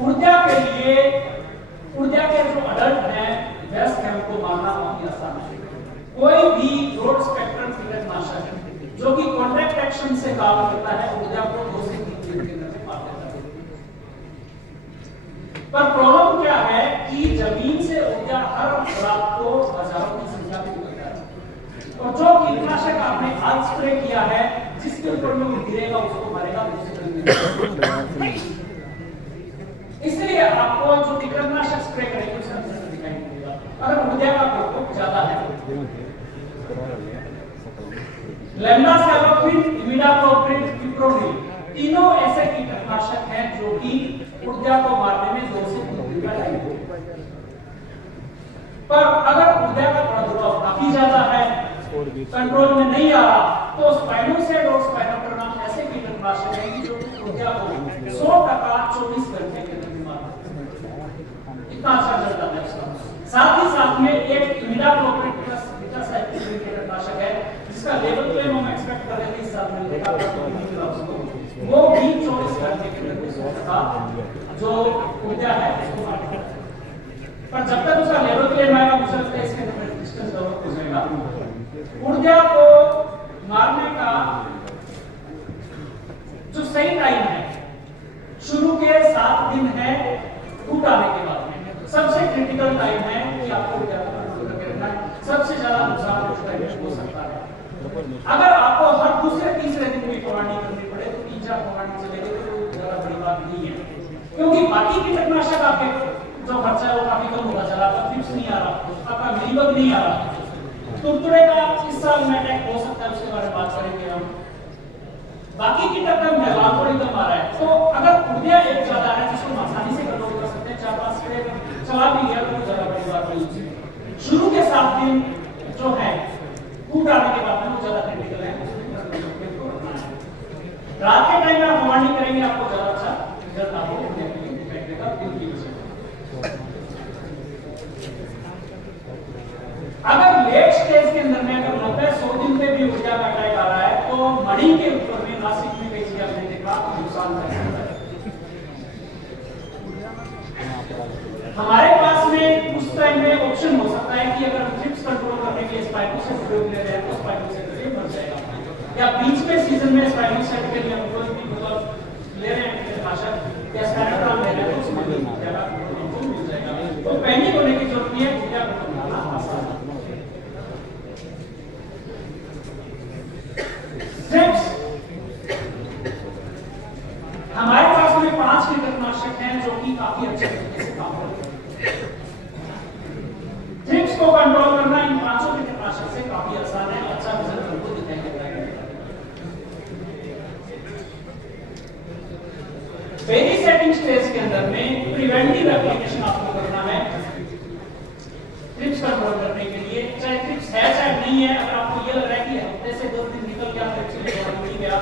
ऊर्जा के लिए ऊर्जा के जो अडल्ट हैं वयस्क हैं उनको मारना बहुत ही आसान है। कोई भी ब्रॉड स्पेक्ट्रम कीटनाशक जो कि कॉन्टैक्ट एक्शन से काम करता है ऊर्जा को 2 से 3 दिन के अंदर मार देता है। पर प्रॉब्लम क्या है कि जमीन से ऊर्जा हर रात को हजारों की संख्या में निकलता है और जो कीटनाशक आपने आज स्प्रे किया है जिसके ऊपर में गिरेगा उसको मारेगा। इसलिए आपको जो कीटनाशक स्प्रे करेंगे उसका असर दिखाई देगा। अगर ऊर्जा का प्रकोप ज्यादा है, लेम्डासाइलोक्विन, इमिडाक्लोप्रिड, पिप्रोनिल तीनों ऐसे कीटनाशक हैं जो कि ऊर्जा को मारने में 2 से 3 दिन का टाइम लेते हैं। पर अगर ऊर्जा का प्रादुर्भाव काफी ज्यादा है, कंट्रोल में नहीं आ रहा, तो स्पाइनोसेड और स्पाइनोट्रोन ऐसे कीटनाशक हैं जो ऊर्जा को 100% 24 घंटे के अंदर मार देते हैं। इतना अच्छा रिजल्ट आता है इसका। साथ ही साथ में एक इमिडाक्लोप्रिड प्लस बीटासाइक्लिन कीटनाशक है जिसका लेवल क्लेम हम एक्सपेक्ट कर रहे थे इस साल में देखा वो भी 24 घंटे के अंदर 100% जो ऊर्जा है उसको मार देता है। पर जब तक उसका लेवल क्लेम आएगा मुझे लगता है इसके अंदर रेजिस्टेंस डेवलप हो जाएगा। ऊर्जा को मारने का जो सही टाइम है शुरू के 7 दिन है, टूट आने के बाद में सबसे क्रिटिकल टाइम है कि आपको ऊर्जा को कंट्रोल करके रखना है। सबसे ज्यादा नुकसान उस टाइम में हो सकता है। अगर आपको हर दूसरे तीसरे दिन भी फवारनी करनी पड़े तो 3-4 फवारनी चलेगी तो ज्यादा बड़ी बात नहीं है, क्योंकि बाकी कीटनाशक आपके जो खर्चा है वो काफी कम होगा। चला आपका थ्रिप्स नहीं आ रहा, आपका मीलीबग नहीं आ रहा, तुरतुड़े का इस साल में अटैक हो सकता है, उसके बारे में बात करेंगे हम। बाकी कीटनाशक में थोड़ी कम आ रहा है, तो अगर ऊर्जा एक ज्यादा है जिसको आसानी से कंट्रोल कर सकते हैं, 4-5 स्प्रे चला भी लिया तो ज्यादा बड़ी बात नहीं है। शुरू के 7 दिन जो है टूट आने के बाद में वो ज्यादा क्रिटिकल है, रात के टाइम में आप फवारनी करेंगे आपको ज्यादा अच्छा रिजल्ट आपको दिखाई देगा। अगर लेट स्टेज के अंदर में अगर 90-100 दिन पे भी ऊर्जा का अटैक आ रहा है तो मणि के ऊपर में नासिक में कई जगह हमने देखा नुकसान कर सकता है। हमारे पास में उस टाइम में ऑप्शन हो सकता है कि अगर थ्रिप्स कंट्रोल करने के लिए स्पाइनोसेड प्रयोग ले रहे हैं तो स्पाइनोसेड से मर जाएगा, या बीच में सीजन में स्पाइनोसेड के लिए हम कोई भी मतलब ले रहे हैं कीटनाशक या स्टाइनोट्रोन ले रहे हैं तो उसमें मिल जाएगा। तो पैनिक होने की जरूरत नहीं है, ऊर्जा को बनाना आसान है। थ्रिप्स हमारे पास में 5 कीटनाशक हैं जो कि काफी अच्छे तरीके से काम करते हैं। थ्रिप्स को कंट्रोल करना इन 5 कीटनाशक से काफी आसान है, अच्छा रिजल्ट हमको दिखाई देता है। वेरी सेटिंग स्टेज के अंदर में प्रिवेंटिव एप्लीकेशन आपको करना है थ्रिप्स कंट्रोल करने के लिए, चाहे थ्रिप्स है चाहे नहीं है। अगर आपको ये लग रहा है कि हफ्ते से 2 दिन निकल गया थ्रिप्स नहीं गया,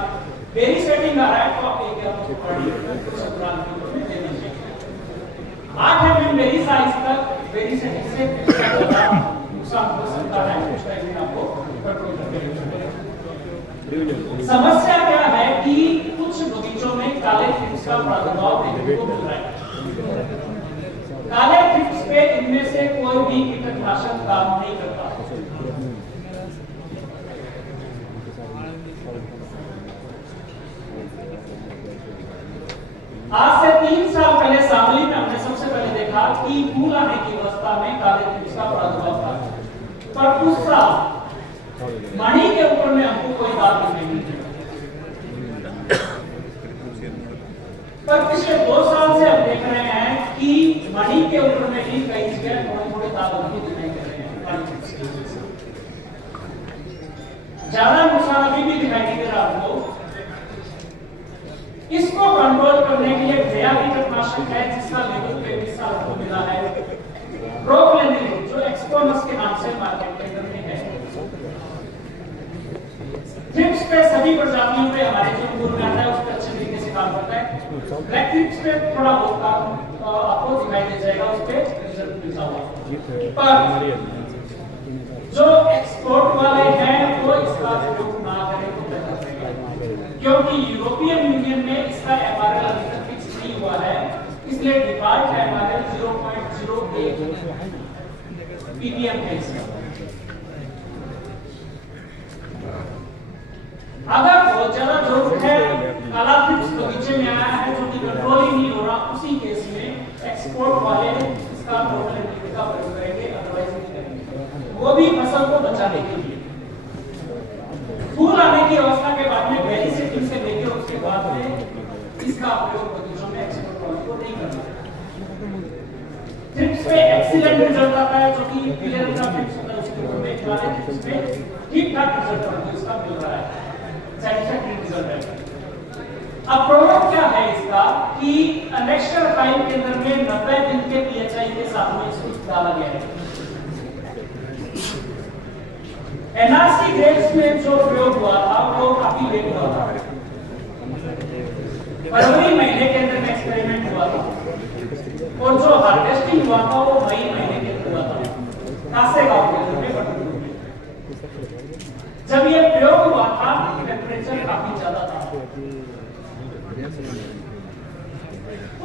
वेरी सेटिंग आ रहा है तो आप एक आपको पढ़िए तो संक्रांत के ऊपर में देना चाहिए। 8 mm वेरी साइज तक वेरी सेटिंग से नुकसान हो सकता है, उस टाइम में आपको कंट्रोल करके रखना है। समस्या क्या है कि कुछ बगीचों में काले थ्रिप्स का प्रादुर्भाव देखने को मिल रहा है। काले थ्रिप्स पे इनमें से कोई भी कीटनाशक काम नहीं करता। आज से 3 साल पहले शामली में हमने सबसे पहले देखा कि फूल आने की अवस्था में काले थ्रिप्स का प्रादुर्भाव था, पर उस साल मणि के ऊपर में हमको कोई बात नहीं मिली। पर पिछले 2 साल से हम देख रहे हैं कि मणि के ऊपर में ही कई जगह थोड़े दाग दिखाई दे रहे हैं। ज्यादा नुकसान अभी भी दिखाई नहीं दे रहा हमको। इसको कंट्रोल करने के लिए नया कीटनाशक है जिसका लेवल पे इस साल को मिला है, प्रोक्लेनिल, जो एक्सपोनस के नाम से मार्केट के अंदर में है। थ्रिप्स पे सभी प्रजातियों पे हमारे जो पूर्व में आता है उस पर अच्छे तरीके से काम करता है। ब्लैक थ्रिप्स पे थोड़ा बहुत काम आपको दिखाई दे जाएगा, उस पे रिजल्ट मिलता हुआ। पर जो एक्सपोर्ट वाले हैं वो इसका प्रयोग ना करें तो बेहतर रहेगा, क्योंकि यूरोपियन यूनियन में इसका एमआरएल अभी तक फिक्स नहीं हुआ है। इसलिए डिफॉल्ट है हमारे 0.08 ppm है इसका। अगर बहुत ज्यादा जरूरत है, काला थ्रिप्स बगीचे में आया है जो कि कंट्रोल ही नहीं हो रहा, उसी केस में एक्सपोर्ट वाले इसका प्रोफिलेटिव का प्रयोग करेंगे, अदरवाइज नहीं करेंगे। वो भी फसल को बचाने के लिए। फूल आने की अवस्था के बाद में पहली से टिप से लेके उसके बाद में इसका प्रयोग बगीचों में एक्सपोर्ट वाले को नहीं करना। थ्रिप्स पे एक्सीलेंट रिजल्ट आता है, जो कि क्लियर का थ्रिप्स होता है उसके ऊपर में वाले थ्रिप्स पे ठीक-ठाक रिजल्ट इसका मिल रहा है, सैटिस्फैक्टरी रिजल्ट है। अब प्रॉब्लम क्या है इसका कि नेक्स्टर फाइल के अंदर में 90 दिन के पीएचआई के साथ में इसको डाला गया है। एनआरसी ग्रेड्स में जो प्रयोग हुआ था वो काफी लेट हुआ था, फरवरी महीने के अंदर में एक्सपेरिमेंट हुआ था और जो हार्वेस्टिंग हुआ था वो मई महीने के अंदर हुआ था कासेगांव के अंदर में। जब ये प्रयोग हुआ था टेम्परेचर काफी ज्यादा था,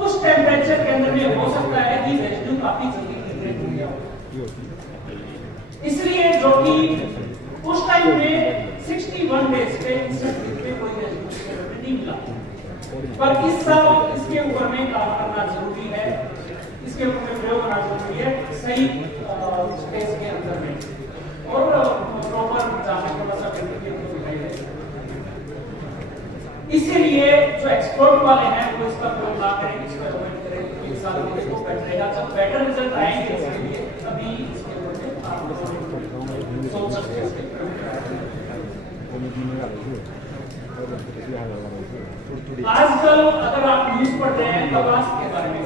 उस टेम्परेचर के अंदर में हो सकता है कि रेजिड्यू काफी जल्दी डिग्रेड हो गया हो, इसलिए जो कि उस टाइम में 61 डेज पे इंसेक्ट पे कोई रेजिड्यू नहीं मिला। पर इस साल इसके ऊपर में काम करना जरूरी है, इसके ऊपर में प्रयोग करना जरूरी है सही स्पेस के अंदर में और प्रॉपर जाने को बसा करके इसीलिए जो एक्सपोर्ट वाले हैं वो इसका प्रयोग ना करें, इसका अवॉइड करें। इस साल को बेटर रहेगा, जब बेटर रिजल्ट आएंगे इसके लिए तभी इसके ऊपर में आप सोच सकते हैं। आजकल अगर आप न्यूज पढ़ते हैं कपास के बारे में,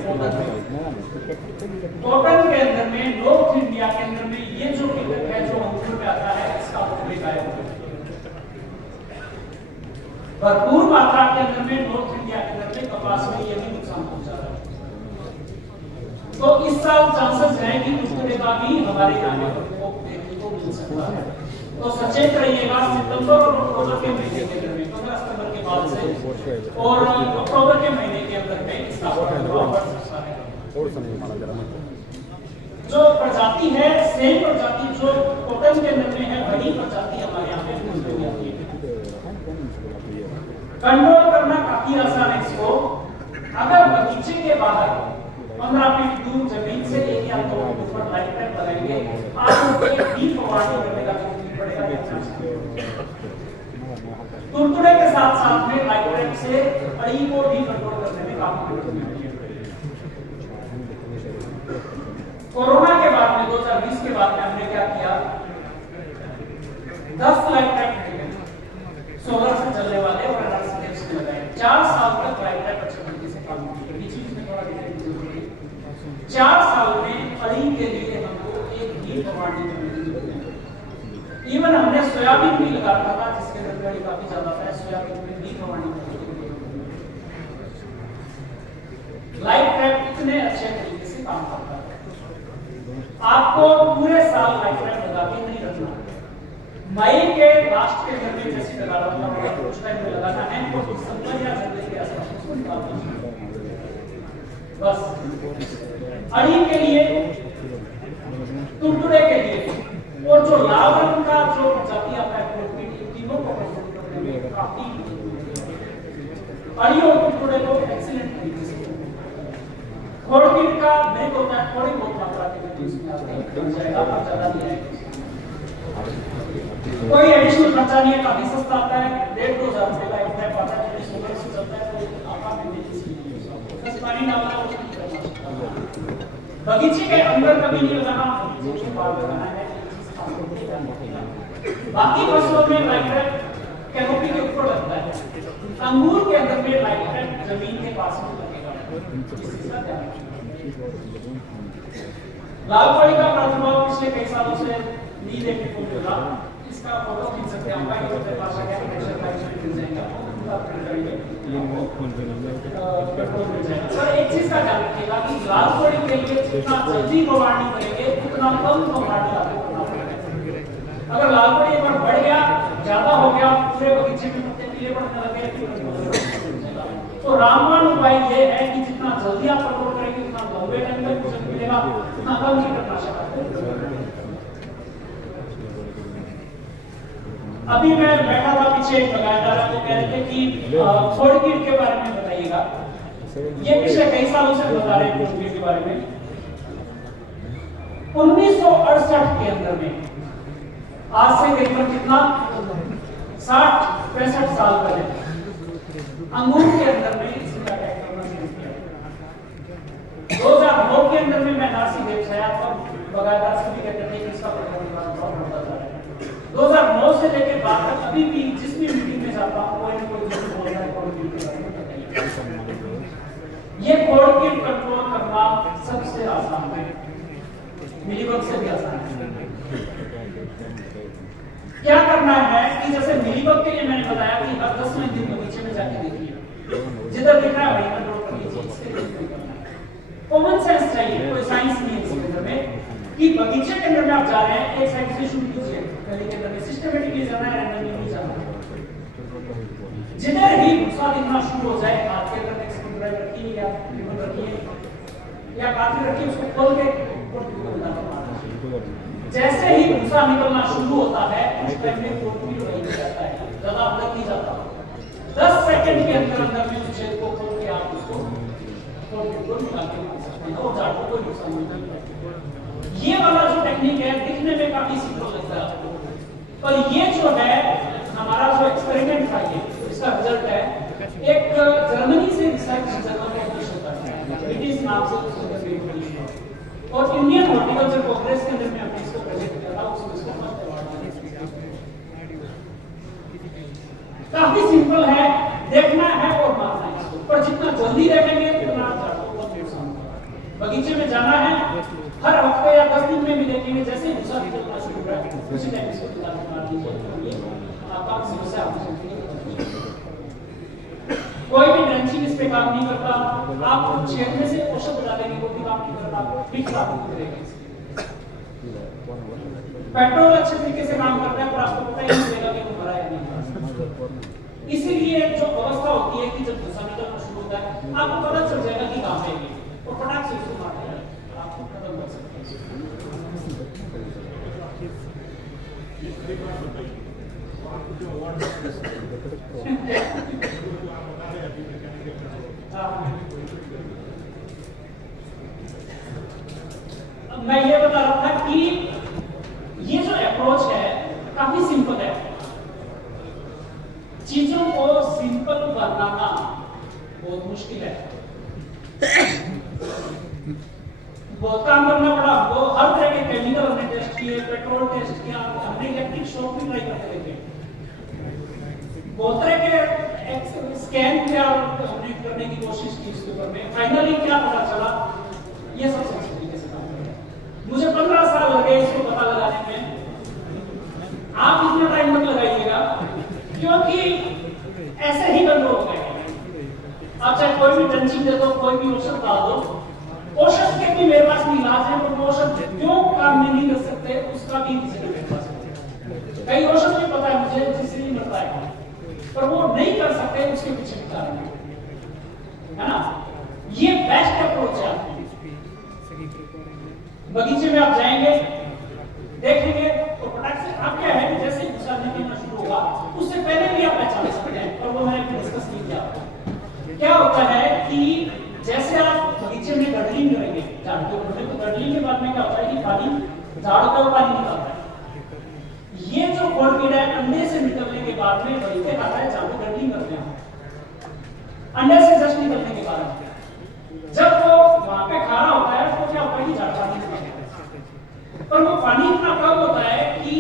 कॉटन के अंदर में नॉर्थ इंडिया के अंदर में ये जो कीटक है जो अंकुर में आता है इसका उपयोग गायब हो गया। भरपूर मात्रा के अंदर में नॉर्थ इंडिया के अंदर में कपास में ये भी नुकसान पहुंचा रहा है। तो इस साल चांसेस हैं कि कुछ दिनों का भी हमारे यहाँ में देखने को मिल सकता है। तो सचेत रहिएगा, सितंबर और अक्टूबर के महीने के अंदर में 15 सितंबर के बाद से और अक्टूबर के महीने के अंदर में इसका प्रभाव बढ़ सकता है। जो प्रजाति है सेम प्रजाति जो कॉटन के अंदर में है वही प्रजाति हमारे यहाँ पे कंट्रोल करना काफी आसान है इसको। अगर बगीचे के बाहर 15 फीट दूर जमीन से 1 या 2 फीट ऊपर लाइट ट्रैप लगाएंगे, आपको एक डीप वाटर करने का जरूरत पड़ेगा। तुरतुरे के साथ साथ में लाइट ट्रैप से अड़ी को भी कंट्रोल करने में काफी मदद मिलती है। कोरोना के बाद में 2020 के बाद में हमने क्या किया, 10 लाइट ट्रैप सोलर से चलने वाले और एनआरसी में लगाए। 4 साल तक लाइट ट्रैप अच्छे तरीके से काम किया। बीच में थोड़ा डिटेल जरूरी है। 4 साल में अड़ी के लिए हमको एक भी कमांडी करने की जरूरत है। इवन हमने सोयाबीन भी लगा रखा था जिसके अंदर बड़ी काफी ज्यादा है, सोयाबीन में भी कमांडी करने की जरूरत है। लाइट ट्रैप इतने अच्छे तरीके से काम करता है, आपको पूरे साल लाइट ट्रैप लगा के नहीं रखना। मई के लास्ट के अंदर में जैसे लगा रहा था उस टाइम में लगाना है तो दिसंबर या जनवरी के आसपास उसको निकालना है बस। अड़ी के लिए, तुरतुरे के लिए और जो लाल रंग का जो प्रजाति आता है तीनों को करने में काफी अड़ी और तुरतुरे को एक्सीलेंट तरीके से खोड़कीट का ब्रेक होता है, थोड़ी बहुत मात्रा के लिए इसमें आता है, ज्यादा नहीं है, कोई एडिशनल खर्चा नहीं है, काफी सस्ता आता है। 1.5-2 हज़ार रुपए का एक ट्रैप आता है जो सोलर से चलता है। तो आपका बस पानी डालना है, बगीचे के अंदर कभी नहीं लगाना, बगीचे के बाहर लगाना है। बाकी फसलों में लाइट ट्रैप कैनोपी के ऊपर लगता है, अंगूर के अंदर में लाइट ट्रैप जमीन के पास में लगेगा। लाल पड़ी का प्रादुर्भाव पिछले कई सालों से नहीं देखने को मिला। इसका फोटो खींच सकते हैं, हमारे पास आ गया प्रेशर पाइप मिल जाएगा। सर एक चीज का ध्यान रखिएगा कि लाल पड़ी के लिए जितना जल्दी कमांडिंग करेंगे उतना कम कमांडिंग आपको करना पड़ेगा। अगर लाल पड़ी एक बार बढ़ गया, ज्यादा हो गया, पूरे बगीचे में पत्ते पीले पड़ने लगे तो रामबाण उपाय ये है कि जितना जल्दी आप कंट्रोल करेंगे उतना लंबे टाइम तक पोषण मिलेगा, उतना कम कीटनाशक आपको। अभी मैं बैठा था पीछे एक लगातार तो कह रहे थे कि खोड़ कीट के बारे में बताइएगा। ये पिछले कई सालों से बता रहे हैं खोड़ कीट के बारे में। 1968 के अंदर में, आज से करीबन कितना 60-65 साल पहले, अंगूर के अंदर में इसका अटैक करना शुरू किया। 2009 के अंदर में मैं नासी वेबसाइट पर बगायदार सभी कहते थे कि इसका प्रभाव बहुत बढ़ता जा रहा है। 2009 से लेकर बाद तक अभी भी जिस भी मीटिंग में जाता हूं कोई ना कोई जरूर बोल रहा है खोड़ कीट के बारे में बताइए। ये खोड़ कीट कंट्रोल करना सबसे आसान है, मिलीबग से भी आसान है। क्या करना है कि जैसे मिलीबग के लिए मैंने बताया कि हर 10वें दिन बगीचे में जाके देखिए, जिधर दिख रहा है वहीं कंट्रोल करिए। इसके लिए कोई करना है, कॉमन सेंस चाहिए, कोई साइंस नहीं है इसके अंदर में कि बगीचे के अंदर में आप जा रहे हैं, एक साइड से शुरू कीजिए, गली के अंदर में सिस्टमैटिकली जाना है, रैंडमली नहीं जाना है। जिधर ही भूसा दिखना शुरू हो जाए, हाथ के अंदर एक स्क्रूड्राइवर रखिए या रिबन रखिए या काठी रखिए, उसको खोल के जैसे ही भूसा निकलना शुरू होता है उस टाइम में टोटली वही जाता है, ज्यादा अंदर नहीं जाता। 10 सेकंड के अंदर अंदर में उस छेद को खोल के आप उसको खोल के निकाल के मार सकते हैं और झाड़ को कोई नुकसान नहीं होता। ये वाला जो टेक्निक है दिखने में काफी सिंपल लगता है आपको, पर ये जो है हमारा जो एक्सपेरिमेंट था, ये इसका रिजल्ट है एक जर्मनी से रिसर्च जर्नल में पब्लिश होता है, ब्रिटिश नाम से उसका और इंडियन हॉर्टिकल्चर कांग्रेस के अंदर में हमने इसको प्रेजेंट किया था, उसमें इसको फर्स्ट अवार्ड मिला। काफी सिंपल है, देखना है और मारना है इसको, पर जितना जल्दी देखेंगे उतना झाड़ों को नुकसान होगा। बगीचे में जाना है, हर हफ्ते या 10 दिन में भी देखेंगे, जैसे ही भूसा निकलना शुरू हो रहा है उसी टाइम इसको निकाल के मार दीजिए। आपका समस्या आपको कोई भी ड्रेंचिंग इस पे काम नहीं करता, आप छेद में से औषध डालेंगे वो भी काम नहीं करता, फिक्स आप करेंगे। पेट्रोल अच्छे तरीके से काम करता है पर आपको पता ही नहीं चलेगा कि वो भरा है या नहीं। इसीलिए जो अवस्था होती है कि जब भूसा निकलना शुरू होता है आपको पता चल जाएगा कि कहां पे है और फटाक से उसको मार देगा, आप खत्म कर सकते हैं। मैं ये बता रहा था कि ये जो अप्रोच है काफी सिंपल है, चीजों को सिंपल बनाना बहुत मुश्किल है, बहुत काम करना पड़ा हमको। हर तरह के केमिकल हमने टेस्ट किए, पेट्रोल टेस्ट किया, हमने इलेक्ट्रिक शॉक भी ट्राई करते थे, बहुत तरह के स्कैन किया, हमने करने की कोशिश की इसके ऊपर में। फाइनली क्या पता चला, ये सब सही तरीके से काम करेगा। मुझे 15 साल लगे इसको पता लगाने में, आप इतना टाइम मत लगाइएगा क्योंकि ऐसे ही कंट्रोल हो गए। आप चाहे कोई भी ड्रेंचिंग दे दो, कोई भी औषध डाल दो, औषध के भी मेरे पास नहीं इलाज है, पर औषध क्यों काम में नहीं कर सकते उसका भी मेरे पास है। कई औषध भी पता है मुझे जिससे नहीं मरता है, पर वो नहीं कर सकते उसके पीछे भी कारण है ना। ये बेस्ट अप्रोच है। बगीचे में आप जाएंगे, देखेंगे और फटाक से आप क्या है कि जैसे ही भूसा निकलना शुरू होगा उससे पहले भी आप पहचान सकते हैं, और वो मैंने डिस्कस नहीं किया। क्या होता है कि जैसे आप बगीचे में गार्डनिंग करेंगे झाड़ के ऊपर, तो गार्डनिंग के बाद में क्या होता है कि पानी झाड़ों के ऊपर पानी निकलता है। ये जो खोड़ कीड़ा है अंडे से निकलने के बाद में वहीं पे आता है जहां पे गार्डनिंग करते हैं। अंडे से जस्ट निकलने के बाद जब वो वहां पे खा रहा होता है तो क्या होता है कि झाड़ पानी निकलता है, पर वो पानी इतना कम होता है कि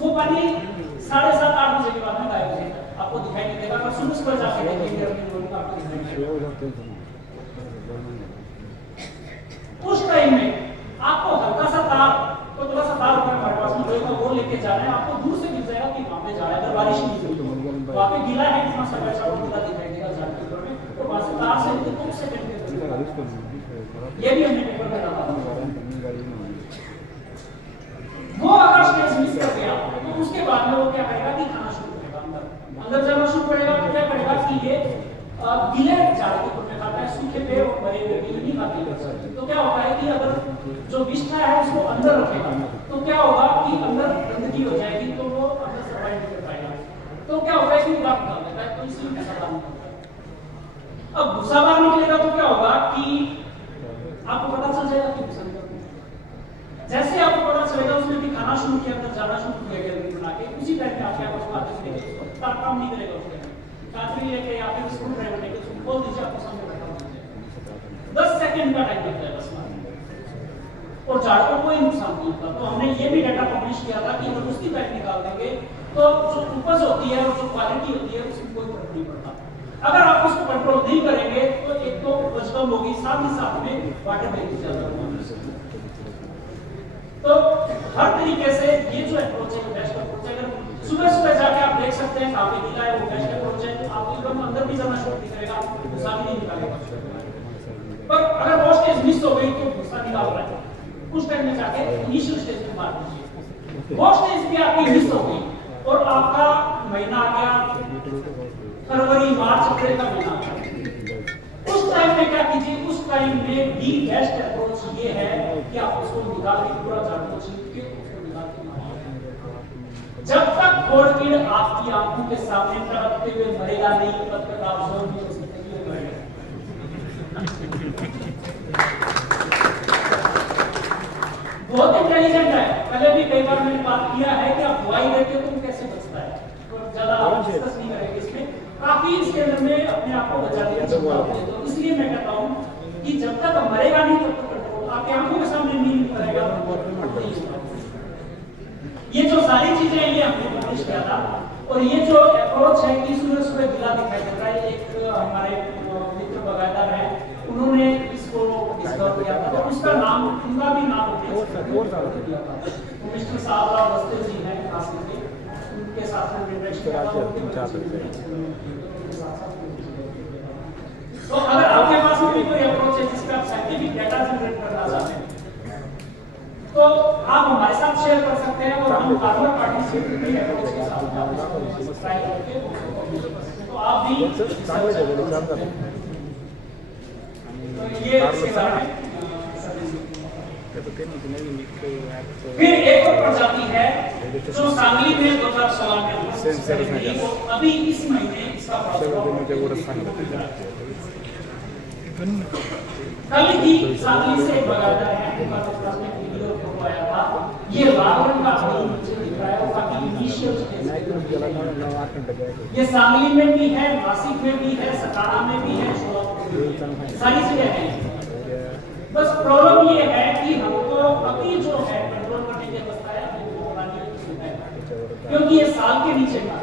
वो पानी 7:30-8 बजे के बाद में गायब हो जाता है, आपको दिखाई नहीं देगा। अगर सुबह सुबह जाके देखेंगे अपने रोड पर आपको दिखाई देगा। उस टाइम में आपको हल्का सा तार, तो थोड़ा सा तार ऊपर हमारे पास में तो वो लेके जाना है, आपको दूर से दिख जाएगा कि वहां पे जा रहा है। अगर बारिश नहीं हुई तो वहां पे गीला है, इतना सा बचा हुआ गीला दिखाई देगा झाड़ के ऊपर में, तो वहां से तार से कुछ सेकंड के अंदर ये भी हमने पेपर में डाला था। वो अगर स्टेज मिस कर गया तो उसके बाद में वो क्या करेगा कि खाना शुरू करेगा, अंदर जाना शुरू करेगा। तो क्या करेगा कि ये गीले झाड़ के ऊपर खाता है, सूखे पेड़ और मरे हुए पेड़ नहीं खाते। तो क्या होता है कि अगर जो विष्ठा है उसको अंदर रखेगा तो क्या होगा कि अंदर गंदगी हो जाएगी, तो वो अंदर सर्वाइव नहीं कर पाएगा। तो क्या होता है कि बाहर निकाल देता है, तो इसलिए भूसा बाहर निकलता है। अब भूसा बाहर निकलेगा तो क्या होगा कि आपको पता चल जाएगा कि भूसा निकल गया। जैसे आपको पता चलेगा उसने भी खाना शुरू किया, अंदर जाना शुरू किया गैलरी बना के, उसी टाइम पे आपके आपको बात करेंगे, उसको काम नहीं करेगा उसके काटरी लेके या फिर स्क्रू ड्राइवर लेके उसको खोल दीजिए, आपको सामने बैठा हो जाएगा। 10 सेकंड का टाइम लगता है बस मारने में, और झाड़ को कोई नुकसान नहीं होता। तो हमने ये भी डाटा पब्लिश किया था कि अगर उसकी टाइप निकाल देंगे तो जो उपज होती है और जो क्वालिटी होती है उसमें कोई फर्क नहीं पड़ता। अगर आप उसको कंट्रोल नहीं करेंगे तो एक तो उपज कम होगी, साथ ही साथ में वाटर वेस्ट ज्यादा होगा। तो हर तरीके से ये जो अप्रोच है बेस्ट अप्रोच है। अगर सुबह सुबह जाके आप देख सकते हैं कहाँ पे गीला है, वो बेस्ट अप्रोच है। आपको एकदम अंदर भी जाना शुरू नहीं करेगा, भूसा भी नहीं निकालेगा। पर अगर वो स्टेज मिस हो गई तो भूसा निकाल रहा है, उस टाइम में जाके इनिशियल स्टेज में मार दीजिए। वो स्टेज भी आपकी मिस हो गई और आपका महीना आ गया फरवरी मार्च अप्रैल का महीना, उस टाइम में क्या कीजिए, उस टाइम में दी बेस्ट अप्रोच ये है कि आप उसको निकाल के पूरा झाड़ को छील के उसको निकाल के मारिए। जब तक खोड़कीड़ आपकी आंखों के सामने टपकते हुए मरेगा नहीं, तब तक आप जोर नहीं हो सकते कि वो मरेगा। बहुत इंटेलिजेंट है, पहले भी कई बार मैंने बात किया है कि आप दवाई देते हो तो कैसे बचता है, तो ज्यादा डिस्कस नहीं करेंगे इसमें। काफी इसके अंदर में अपने आप को बचाने की क्षमता होती है। तो इसलिए मैं कहता हूँ कि जब तक मरेगा नहीं तब तक कंट्रोल, आपकी आंखों के सामने नहीं करेगा तो ये जो सारी चीजें हैं ये हमने पब्लिश किया था। और ये जो अप्रोच है कि सुबह सुबह गीला दिखाई देता है, एक हमारे मित्र बगायदार है, उन्होंने इसको डिस्कवर किया था। तो उसका नाम, उनका भी नाम मिस्टर साहब वस्ते जी हैं, खास करके उनके साथ में इंटरेक्शन किया था। तो अगर आपके पास भी कोई अप्रोच है जिसपे आप साइंटिफिक डेटा जनरेट करना चाहते हैं तो आप हमारे साथ शेयर कर सकते हैं, और हम फार्मर पार्टिसिपेट भी अप्रोच के साथ ट्राई करके तो आप भी ये सेवा है। फिर एक और प्रजाति है जो सांगली में 2016 में अभी इस महीने इसका कल ही सांगली से एक बगायदार है, वीडियो फोटो आया था। ये लाल रंग का नीचे दिख रहा है, वो काफी इनिशियल स्टेज है। ये सांगली में भी है, नासिक में भी है, सतारा में भी है, सोलापुर में भी है, सारी जगह है। बस प्रॉब्लम ये है कि हमको अभी जो है कंट्रोल करने की अवस्था है, अभी वो बनाने की सुविधा है, क्योंकि ये साल के नीचे का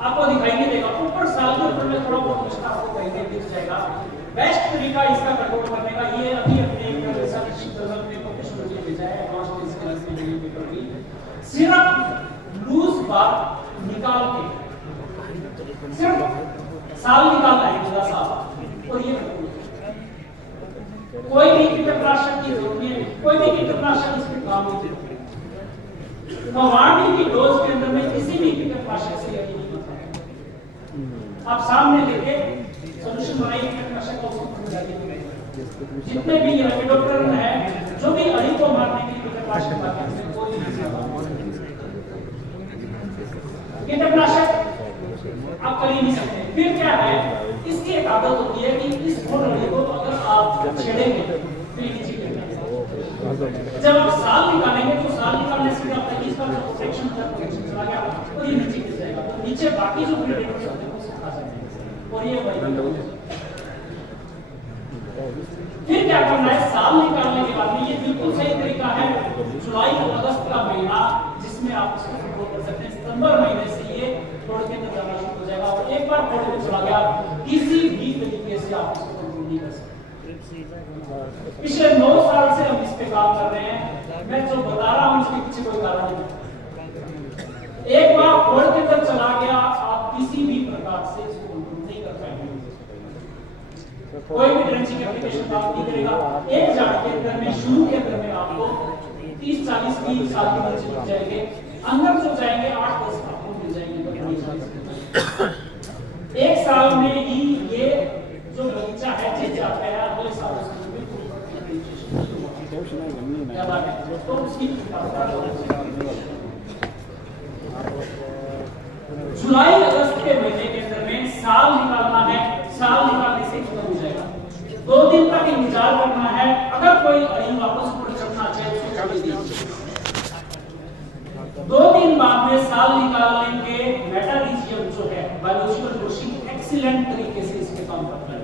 आपको दिखाई नहीं देगा। ऊपर साल के ऊपर में थोड़ा बहुत निष्ठा आपको कहीं दिख जाएगा। बेस्ट तरीका इसका कंट्रोल करने का ये अभी अपने रिसर्च जर्नल में पब्लिश हो गया है, एडवांस्ड स्किल्स पेपर भी सिर्फ लूज बार निकाल के सिर्फ साल निकालना है, पूरा साल, और ये कोई भी कीटनाशक की जरूरत नहीं है, कोई भी कीटनाशक इसमें काम नहीं है। की डोज के अंदर में किसी भी कीटनाशक से यदि नहीं होता है, आप सामने लेके सॉल्यूशन बनाइए कीटनाशक का, उसको जाके जितने भी लेपिडोप्टेरन है, जो भी अड़ी को मारने के लिए कीटनाशक आते हैं, कोई नहीं कीटनाशक आप कर ही नहीं सकते। फिर क्या है, इसकी एक आदत होती है कि इस घोड़े को अगर आप छेड़ेंगे तो ये नीचे गिरता है। जब आप साल निकालेंगे तो साल निकालने से क्या होता है कि इसका प्रोटेक्शन चला गया और ये नीचे गिर जाएगा, तो नीचे बाकी जो प्रेडेटर्स होते हैं वो सब खा जाते हैं, और ये वही। फिर क्या करना है, साल निकालने के बाद में ये बिल्कुल सही तरीका है, जुलाई और अगस्त का महीना जिसमें आप इसको कंट्रोल कर सकते हैं। सितंबर महीने से ये घोड़े के अंदर जाना शुरू हो जाएगा, और एक बार घोड़े में चला गया किसी भी तरीके से आप इसको कंट्रोल नहीं कर सकते। पिछले 9 साल से हम इस पे काम कर रहे हैं, मैं जो बता रहा हूँ उसके पीछे कोई कारण नहीं। एक बार घोड़े के अंदर चला गया, आप किसी भी प्रकार से इसको कंट्रोल नहीं कर पाएंगे। कोई भी ड्रेंचिंग एप्लीकेशन काम नहीं करेगा। एक झाड़ के अंदर में शुरू के अंदर में आपको 30-40 साल की बच्चे मिल जाएंगे, अंदर जो जाएंगे 8-10 आपको मिल जाएंगे। साल में ही ये जो बगीचा है जिस जाता है अगले साल क्या बात है तो उसकी जुलाई अगस्त के महीने के अंदर में साल निकालना है, साल निकालने से खत्म हो जाएगा। 2 दिन तक इंतजार करना है, अगर कोई अड़ी वापस ऊपर चढ़ना चाहे उसको छोड़ दीजिए। 2 दिन बाद में साल निकालने के मेटारीजियम जो है बायोलॉजिकल प्रोसेस एक्सीलेंट तरीके से इसके काम करता है।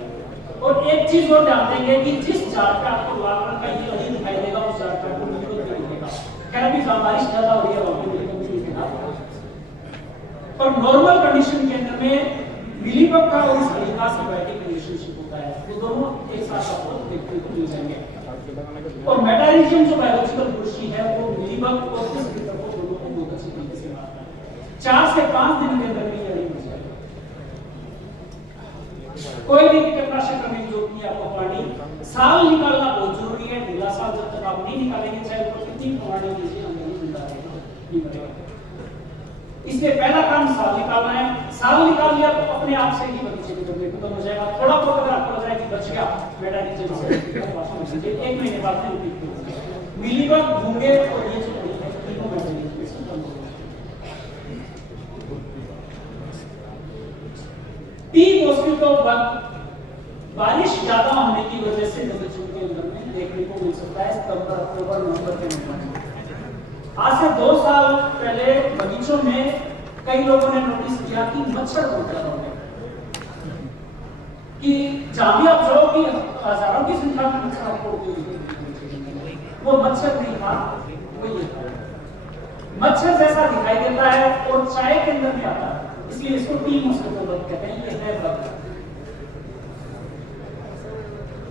और एक चीज और ध्यान देंगे कि जिस झाड़ पे आपको लाल रंग का ये अड़ी दिखाई देगा उस झाड़ पे आपको नीले रंग का दिखेगा। खैर अभी बारिश ज्यादा हो रही है वहां पे नहीं दिखेगा। पर नॉर्मल कंडीशन के अंदर में मिलीबग का और सलीका सिम्बायोटिक रिलेशनशिप होता है, वो दोनों एक साथ आपको देखने को मिल जाएंगे। और मेटारीजियम जो बायोलॉजिकल बुर्शी है वो मिलीबग और किस कीटक को दोनों को बहुत अच्छी तरीके से मारता है। 4 से 5 दिन के अंदर में ये नहीं बच जाएगा। कोई भी कीटनाशक का जो कि आपको पानी साल निकालना बहुत जरूरी है। ढीला साल जब तक आप नहीं निकालेंगे चाहे तो कितनी पानी लीजिए अंदर नहीं मिलता रहेगा। इसलिए पहला काम साल निकालना है। साल निकाल लिया तो अपने आप से ही बगीचे के अंदर खत्म हो जाएगा। थोड़ा बहुत अगर आपको लग रहा है कि बच गया मेटारीजियम से 1 महीने बाद में रिपीट होगा। मिलीबग घूंगे और ये जो है तीनों मेटारीजियम से खत्म हो जाएगा। टी मॉस्किटो बग बारिश ज्यादा होने की वजह से बगीचों के अंदर में देखने को मिल सकता है सितंबर अक्टूबर नवंबर के महीने में। आज से 2 साल पहले बगीचों में कई लोगों ने नोटिस किया कि मच्छर बहुत ज्यादा हो गए, कि जहां भी आप जाओ कि हजारों की संख्या में मच्छर आपको वो मच्छर नहीं था, वो ये था मच्छर जैसा दिखाई देता है और चाय के अंदर भी आता है, इसलिए इसको टी मॉस्किटो बग कहते हैं। ये है बग,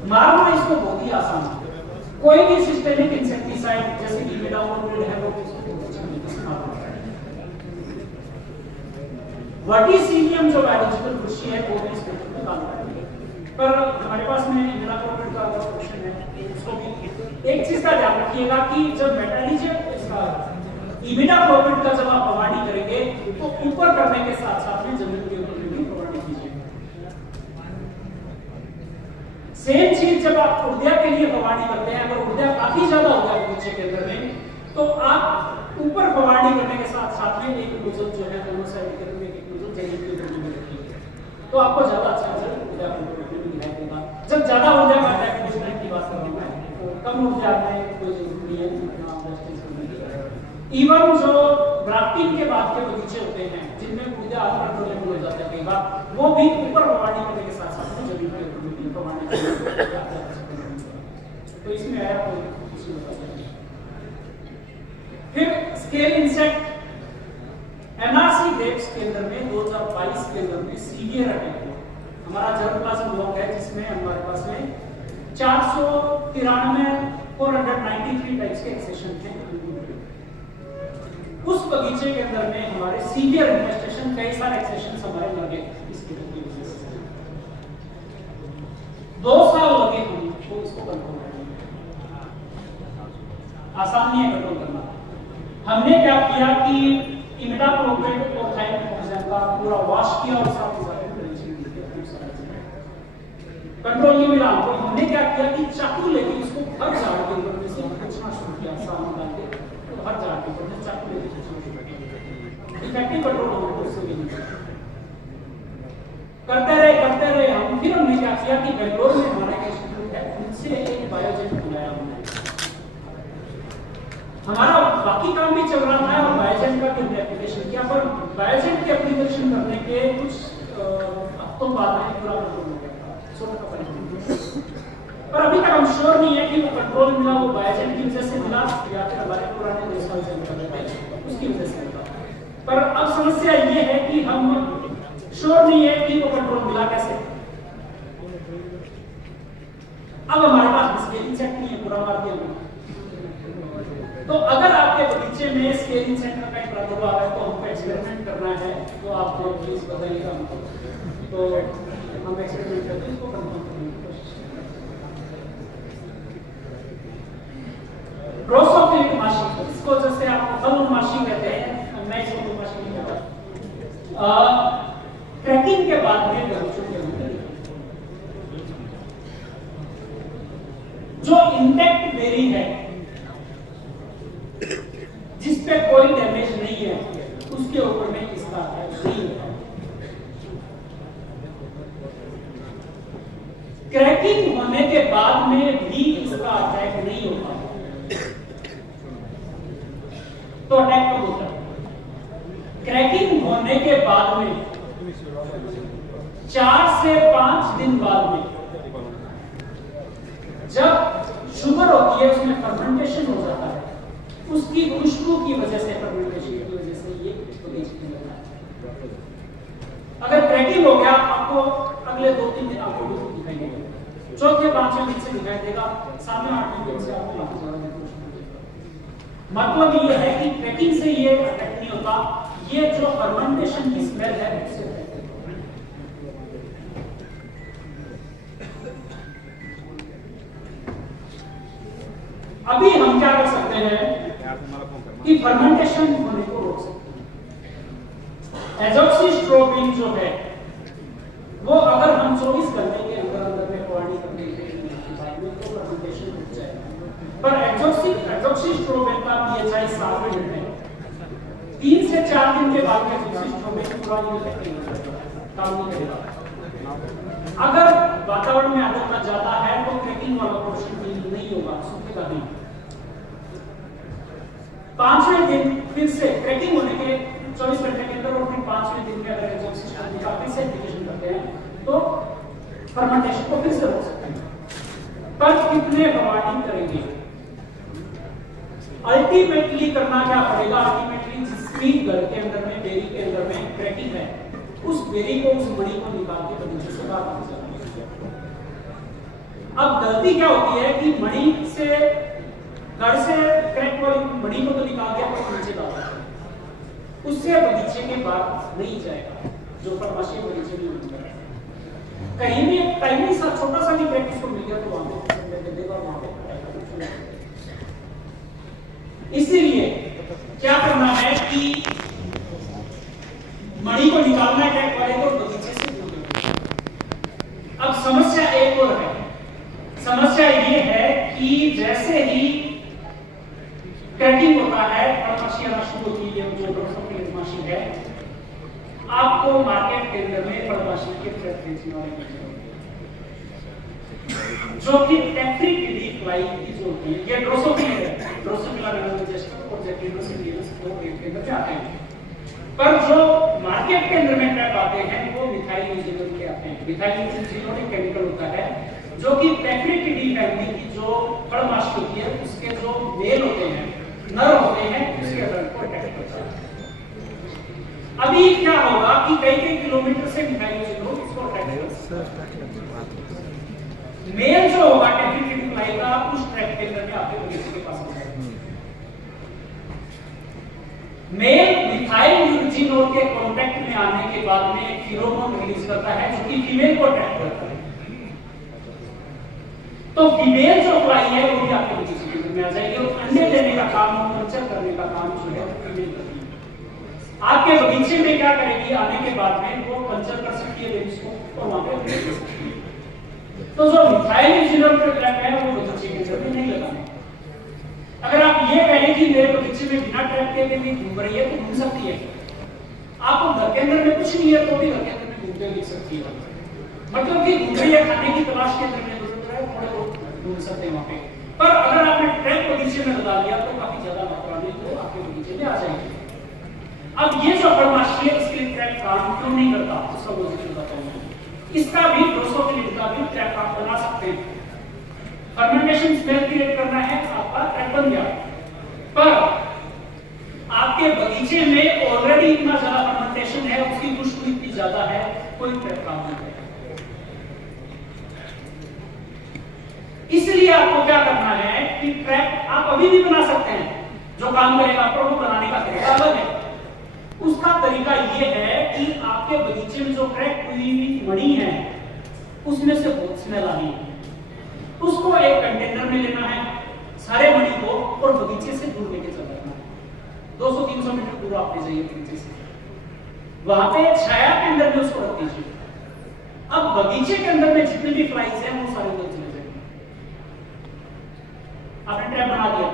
मारना इसको बहुत ही आसान है। कोई भी सिस्टेमिक इंसेक्टिसाइड जैसे कि इमिडाक्लोप्रिड है वो वर्टिसिलियम जो बायोलॉजिकल बुर्शी है वो भी इस पे काम करती है। पर हमारे पास में इमिडाक्लोप्रिड का क्वेश्चन है, उसको भी एक चीज का ध्यान रखिएगा कि जब मेटारीजियम इसका इमिडाक्लोप्रिड का जब आप फवारनी करेंगे तो ऊपर करने के साथ साथ में जमीन के ऊपर भी फवारनी कीजिए। सेम चीज जब आप उर्दिया के लिए फवारनी करते हैं, अगर उर्दिया काफी ज्यादा हो गया बगीचे के अंदर में तो आप ऊपर फवारनी करने के साथ साथ में एक नोजल जो है दोनों साइड के अंदर एक नोजल जमीन के ऊपर में रखिए तो आपको ज्यादा अच्छा रिजल्ट उर्दिया कंट्रोल में दिखाई देगा। जब ज्यादा उर्दिया का अटैक की बात कर रहा हूं मैं, तो कम उर्दिया में कोई जरूरत नहीं है इतना डिस्टेंस करने की। इवन जो ग्राफ्टिंग के बाद के बगीचे होते हैं जिनमें उर्दिया अनकंट्रोलेबल हो जाता है कई बार, वो भी ऊपर फवारनी करने के साथ साथ में जमीन के ऊपर भी फवारनी तो इसमें आया कोई किसी बता दें। फिर स्केल इंसेक्ट एनआरसी डेप्स के अंदर में 2022 के अंदर में सीवियर अटैक हुआ। हमारा जर्नल क्लास ब्लॉक है जिसमें हमारे पास में 493 टाइप्स के एक्सेशन थे। उस बगीचे के अंदर में हमारे सीवियर इन्फेस्टेशन कई सारे एक्सेशन हमारे लगे इसकी वजह से 2 साल लगे हमको इसको कंट्रोल करने। आसान नहीं है कंट्रोल करना। हमने क्या किया कि इमिडाक्लोप्रिड और थाइमेथाक्सम का पूरा वॉश किया और साथ ही साथ कंट्रोल नहीं मिला। तो हमने क्या किया कि चाकू लेके इसको हर झाड़ के ऊपर में से खींचना शुरू किया, सामने डाल के तो हर झाड़ के ऊपर में चाकू लेके खींचना शुरू किया। इफेक्टिव कंट्रोल हो गया उससे भी करते रहे हम। फिर हमने क्या किया कि बेंगलोर में हमारा एक इंस्टीट्यूट है, उनसे एक बायोजेट बुलाया हमने। हमारा बाकी काम भी चल रहा था और बायोजेट का भी एप्लीकेशन किया, पर बायोजेट के एप्लीकेशन करने के कुछ हफ्तों बाद में पूरा कंट्रोल हो गया था, छोटा सा परिणाम। पर अभी तक हम श्योर नहीं है कि वो कंट्रोल मिला वो बायोजेट की वजह से मिला या फिर हमारे पुराने देश वाले उसकी वजह से मिला। पर अब समस्या ये है कि हम श्योर नहीं है कि वो कंट्रोल मिला कैसे। अब हमारे पास स्केल इंसेक्ट नहीं है, पूरा मार दिया हमने। तो अगर आपके बगीचे में स्केल इंसेक्ट का कहीं प्रादुर्भाव है तो हमको एक्सपेरिमेंट करना है, तो आप प्लीज बताइएगा हमको, तो हम एक्सपेरिमेंट करके इसको कंफर्म करने की कोशिश करेंगे। ड्रोसोफिलिक माशी, इसको जैसे आप फल माशी कहते हैं, मैं इसको माशी नहीं कहता। ट्रैकिंग के बाद में जो इंटैक्ट बेरी है, जिस पे कोई डैमेज नहीं है, उसके ऊपर में इसका अटैक नहीं होता। क्रैकिंग होने के बाद में भी इसका अटैक नहीं होता, तो अटैक कब होता है? क्रैकिंग होने के बाद में 4 से 5 दिन बाद में, जब शुगर होती है उसमें फर्मेंटेशन हो जाता है, उसकी खुशबू की वजह से, फर्मेंटेशन की वजह से ये बगीचे में लगता है। अगर क्रैकिंग हो गया, आपको अगले 2-3 दिन आपको दिखाई देगा, चौथे 5वें दिन से दिखाई देगा, 7वें 8वें दिन से आपको काफी ज्यादा मतलब ये है कि क्रैकिंग से ये अटैक नहीं होता, ये जो फर्मेंटेशन की स्मेल है उससे। अभी हम क्या कर सकते हैं कि फर्मेंटेशन होने को रोक सकते हैं। एजॉक्सिस्ट्रोबिन जो है वो अगर हम 24 घंटे के अंदर में पानी करने के बाद में तो फर्मेंटेशन रुक जाएगा। पर एजॉक्सिस्ट्रोबिन का पीएचआई 7 मिनट है, 3 से 4 दिन के बाद में एजॉक्सिस्ट्रोबिन पूरा काम नहीं करेगा। अगर वातावरण में आर्द्रता ज्यादा है तो क्रैकिंग वाला पोर्शन नहीं होगा, सूखेगा नहीं। 5वें दिन फिर से क्रैकिंग होने के 24 घंटे के अंदर और फिर 5वें दिन में अगर एजॉक्सिस्ट्रोबिन का फिर से एप्लीकेशन करते हैं तो फर्मेंटेशन को फिर से रोक सकते हैं। पर कितने फवारनी करेंगे? अल्टीमेटली करना क्या पड़ेगा? अल्टीमेटली जिसकी घर के अंदर में, बेरी के अंदर में क्रैकिंग है, उस बेरी को, उस मणि को निकाल के बगीचे से बाहर निकालना। अब गलती क्या होती है कि मणि से, घर से क्रैक वाली मणि को तो निकाल दिया, पर नीचे डाल दिया, उससे बगीचे के बाहर नहीं जाएगा, जो फर्माशी बगीचे में मिलता है। कहीं भी एक टाइनी सा छोटा सा भी क्रैक इसको मिल गया तो वहां पे देगा, वहां पे। इसीलिए क्या करना है कि मणि को निकालना है क्रैक वाले को, बगीचे से दूर करना। अब समस्या एक और है। समस्या ये है कि जैसे ही क्रैकिंग होता है, फर्माशी आना शुरू होती है, जो फर्माशी है, आपको मार्केट के अंदर में फर्माशी के ट्रैप बेचने वाले जो कि टेट्रिटिडी फ्लाई की जो होती है, ये ड्रोसोफिला है, ड्रोसोफिला मेलानोजेस्टर और जेटिनोसिलियस को पेट के अंदर आते हैं। पर जो मार्केट के अंदर में ट्रैप आते हैं वो मिथाइल यूजिनोल के आते हैं। मिथाइल यूजिनोल एक केमिकल होता है जो कि टेट्रिटिडी फैमिली की जो फर्माशी होती है, उसके जो मेल होते हैं, नर होते हैं, उसके अटैक को अटैक करता है। अभी क्या होगा कि कई किलोमीटर से मिथाइल यूजिनोल इसको अटैक करता है। मेल जो होगा टेट्रिटिडी फ्लाई का, उस ट्रैक के अंदर में आपके बगीचे के पास आता है। मेल मिथाइल यूजिनोल के कांटेक्ट में आने के बाद में फिरोमोन रिलीज करता है जो कि फीमेल को अटैक करता है। तो फीमेल जो फ्लाई है वो भी आपके बगीचे के अंदर में आ जाएगी और अंडे देने का काम, कल्चर करने का काम जो है फीमेल करती है। आपके बगीचे में क्या करेगी? आने के बाद में वो कल्चर कर सकती है बेबीज को और वहां पे दे सकती है। तो जो मिथाइल यूजिनोल का ट्रैप है वो बगीचे के अंदर में नहीं लगाना। अगर आप ये कहें कि मेरे बगीचे में बिना ट्रैप के भी घूम रही है तो घूम सकती है। आपको घर के अंदर में कुछ नहीं है तो भी घर के अंदर में घूमते दिख सकती है। मतलब कि घूम रही है, खाने की तलाश के अंदर में थोड़े बहुत घूम सकते हैं वहां पे। पर अगर आपने ट्रैप बगीचे में लगा दिया तो काफी ज्यादा मात्रा में वो आपके बगीचे में आ जाएगी। अब ये जो फर्माशी है, इसके लिए ट्रैप काम क्यों नहीं करता, उसका लॉजिक बताता हूं। इसका भी ड्रोसोफिला का भी ट्रैप आप बना सकते हैं। फर्मेंटेशन स्मेल क्रिएट करना है, आपका ट्रैप बन गया। पर आपके बगीचे में ऑलरेडी इतना ज्यादा फर्मेंटेशन है, उसकी खुशबू इतनी ज्यादा है, कोई ट्रैप काम नहीं करेगा। इसलिए आपको क्या करना है कि ट्रैप आप अभी भी बना सकते हैं, जो काम करेगा, पर वो बनाने का तरीका अलग है। उसका तरीका ये है कि आपके बगीचे में जो क्रैक हुई मणि है उसमें से बहुत स्मेल आ रही है, उसको एक कंटेनर में लेना है, सारे मणि को, और बगीचे से दूर लेके चल जाना है। 200-300 मीटर दूर आप ले जाइए बगीचे से, वहां पे छाया के अंदर में उसको रख दीजिए। अब बगीचे के अंदर में जितने भी फ्लाइज हैं वो सारे उधर चले जाएंगे। ट्रैप बना दिया,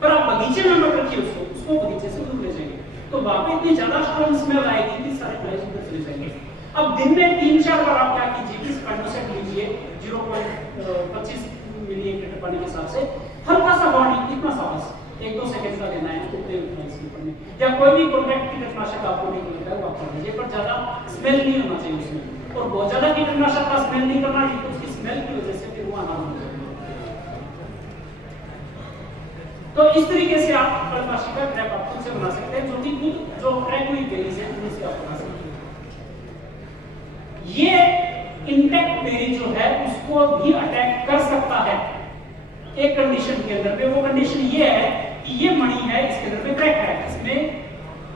पर आप बगीचे में मत रखिए उसको बगीचे से दूर ले जाइए, तो वहां पे इतनी ज्यादा स्ट्रॉन्ग स्मेल आएगी कि सारे फ्लाइज उधर चले जाएंगे। अब दिन में 3-4 बार आप क्या कीजिए, इस कंडीशन लीजिए 0.25 मिलीलीटर पानी के हिसाब से, हल्का सा बॉडी इतना सा बस 1-2 सेकंड का देना है उसको प्लेन फ्लाइज के ऊपर में, या कोई भी कॉन्टैक्ट कीटनाशक आपको नहीं मिलता है वो आप कर लीजिए, पर ज्यादा स्मेल नहीं होना चाहिए उसमें, और बहुत ज्यादा कीटनाशक का स्मेल नहीं करना चाहिए, तो उसकी स्मेल की वजह से फिर वो अनाम हो जाएगा। तो इस तरीके से आप फलनाशी का ट्रैप आप खुद से बना सकते हैं, जो कि खुद जो ट्रैप हुई बेरीज है उनसे आप बना सकते हैं। ये इंटेक्ट बेरी जो है उसको भी अटैक कर सकता है एक कंडीशन के अंदर में, वो कंडीशन ये है कि ये मणि है, इसके अंदर में क्रैक है, इसमें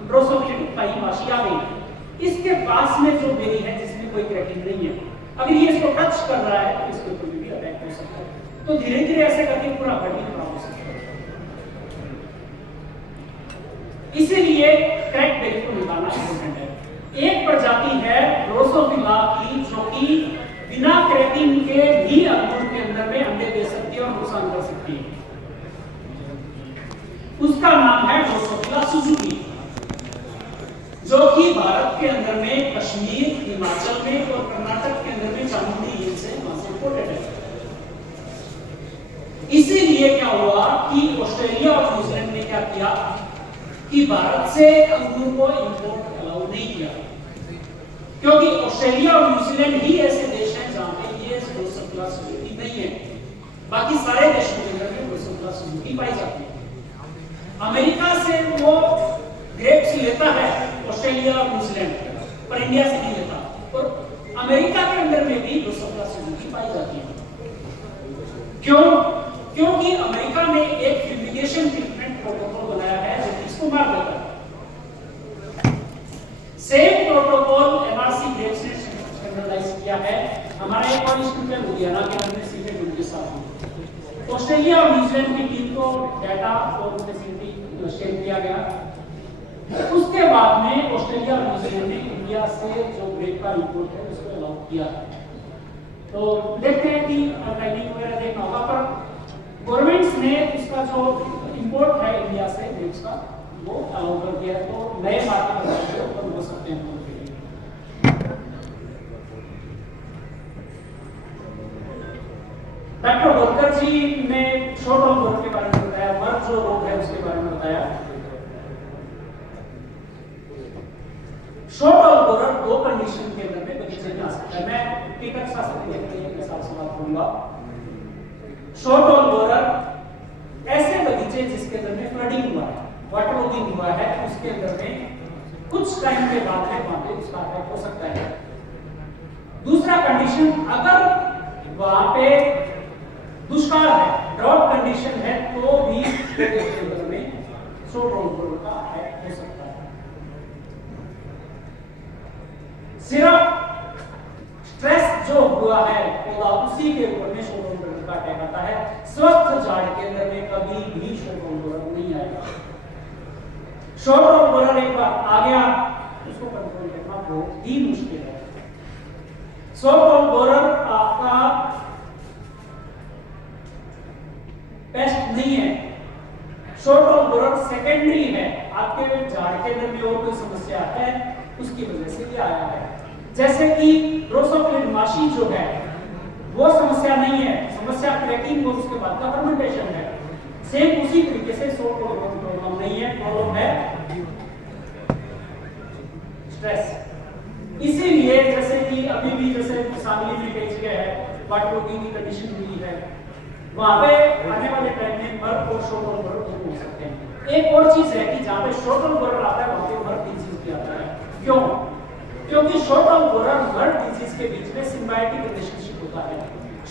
ड्रोसोफिला माशी आ गई, इसके पास में जो बेरी है जिसमें कोई क्रैकिंग नहीं है, अगर ये इसको टच कर रहा है तो इसके ऊपर भी अटैक हो सकता है। तो धीरे धीरे ऐसे करके पूरा बॉडी खराब हो सकता है। इसीलिए क्रैक बेरी को निकालना इंपॉर्टेंट है। एक प्रजाति है ड्रोसोफिला की जो कि बिना क्रैकिंग के भी अंगूर के अंदर में अंडे दे सकती है और नुकसान कर सकती है, उसका नाम है ड्रोसोफिला सुजुकी, जो कि भारत के अंदर में कश्मीर, हिमाचल में और कर्नाटक के अंदर में चामुंडी हिल से इंपोर्टेड है। इसीलिए क्या हुआ कि ऑस्ट्रेलिया और न्यूजीलैंड ने क्या किया कि भारत से अंगूर को इंपोर्ट अलाउ नहीं किया, क्योंकि ऑस्ट्रेलिया और न्यूजीलैंड ही ऐसे देश हैं जहां पे ये ड्रोसोफिला सुजुकी नहीं है, बाकी सारे देशों के अंदर में ड्रोसोफिला सुजुकी पाई जाती है। अमेरिका से वो ग्रेप्स लेता है ऑस्ट्रेलिया और न्यूजीलैंड, पर इंडिया से नहीं लेता, और अमेरिका के अंदर में भी ड्रोसोफिला सुजुकी पाई जाती है। क्यों? क्योंकि अमेरिका ने एक फ्यूमिगेशन ट्रीटमेंट प्रोटोकॉल बनाया है जो इसको मार देता है। सेम प्रोटोकॉल एमआरसी ग्रेप्स ने स्टैंडर्डाइज किया है। हमारा एक और स्कूल में लुधियाना के अंदर सीधे उनके साथ ऑस्ट्रेलिया और न्यूजीलैंड की टीम को डाटा और फैसिलिटी शेयर किया गया। उसके बाद में ऑस्ट्रेलिया और न्यूजीलैंड ने इंडिया से जो ग्रेप का रिपोर्ट है उसको अलाउ किया। तो देखते हैं कि टाइमिंग वगैरह देखना होगा, पर गवर्नमेंट्स ने इसका जो इंपोर्ट है इंडिया से ग्रेप्स का वो अलाउ कर दिया, तो नए मार्केट ओपन हो सकते हैं। डॉक्टर गोलकर जी ने शॉर्ट ऑफ रोग के बारे में बताया, मर्द जो रोग है उसके बारे में बताया। शॉर्ट ऑफ बोरर दो कंडीशन के अंदर में बगीचे में आ सकता है। मैं कीटक शास्त्र के हिसाब से बात करूंगा। शॉर्ट ऑफ बोरर ऐसे बगीचे जिसके अंदर में फ्लडिंग हुआ है, वाटर लॉगिंग हुआ है, उसके अंदर में कुछ टाइम के बाद में वहां पे उसका अटैक हो सकता है। दूसरा कंडीशन, अगर वहां पे दुष्काल है, ड्रॉट कंडीशन है, तो भी अंदर में शॉर्ट ऑफ बोरर का अटैक हो सकता है। सिर्फ स्ट्रेस जो हुआ है पौधा उसी के ऊपर में शॉर्ट ऑफ बोरर का अटैक आता है। स्वस्थ झाड़ के अंदर में कभी भी शॉर्ट ऑफ बोरर नहीं आएगा। शॉर्ट ऑफ बोरर एक बार आ गया उसको कंट्रोल करना बहुत ही मुश्किल है। शॉर्ट ऑफ बोरर आपका पेस्ट नहीं है, शॉर्ट ऑफ बोरर सेकेंडरी है। आपके झाड़ के अंदर में और कोई समस्या है उसकी वजह से ये आया है। जैसे कि ड्रोसोफिला माशी जो है वो समस्या नहीं है, समस्या क्रैकिंग और उसके बाद का फर्मेंटेशन है। सेम उसी तरीके से शॉर्ट ऑफ बोरर प्रॉब्लम नहीं है, प्रॉब्लम है स्ट्रेस। इसीलिए जैसे कि अभी भी जैसे शामिली में कई जगह है वाटर लॉगिंग की कंडीशन हुई है, वहां पे आने वाले टाइम में मर्द और शॉर्ट ऑफ बोरर दोनों हो सकते हैं। एक और चीज है कि जहां पे शॉर्ट ऑफ बोरर आता है वहां पे मर्द डिजीज भी आता है। क्यों? क्योंकि शॉर्ट ऑफ बोरर मर्द डिजीज के बीच में सिम्बायोटिक रिलेशनशिप होता है।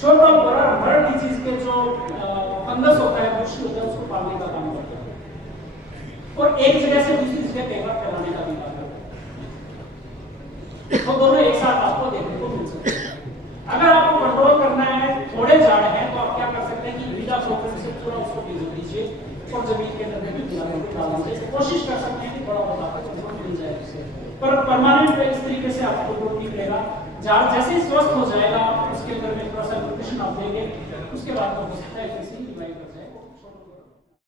शॉर्ट ऑफ बोरर मर्द डिजीज के जो फंगस होता है, बुश होता है, उसको पालने का काम करता है और एक जगह से दूसरी जगह पेपर फैलाने का भी काम करता है। तो दोनों एक साथ आपको देखने को मिल सकते हैं। अगर आपको कंट्रोल करना है, थोड़े झाड़ हैं, तो आप क्या कर सकते हैं कि वीडा प्रोग्राम से पूरा उसको बीज दीजिए और जमीन के अंदर में डाल दीजिए। कोशिश कर सकते हैं कि थोड़ा बहुत आपको मिल जाए उससे, पर परमानेंट इस तरीके से आपको ग्रोथ नहीं मिलेगा। झाड़ जैसे ही स्वस्थ हो जाएगा उसके अंदर में थोड़ा सा न्यूट्रिशन आप देंगे, उसके बाद हो सकता है जैसे ही रिवाइव कर जाए। स्वरूप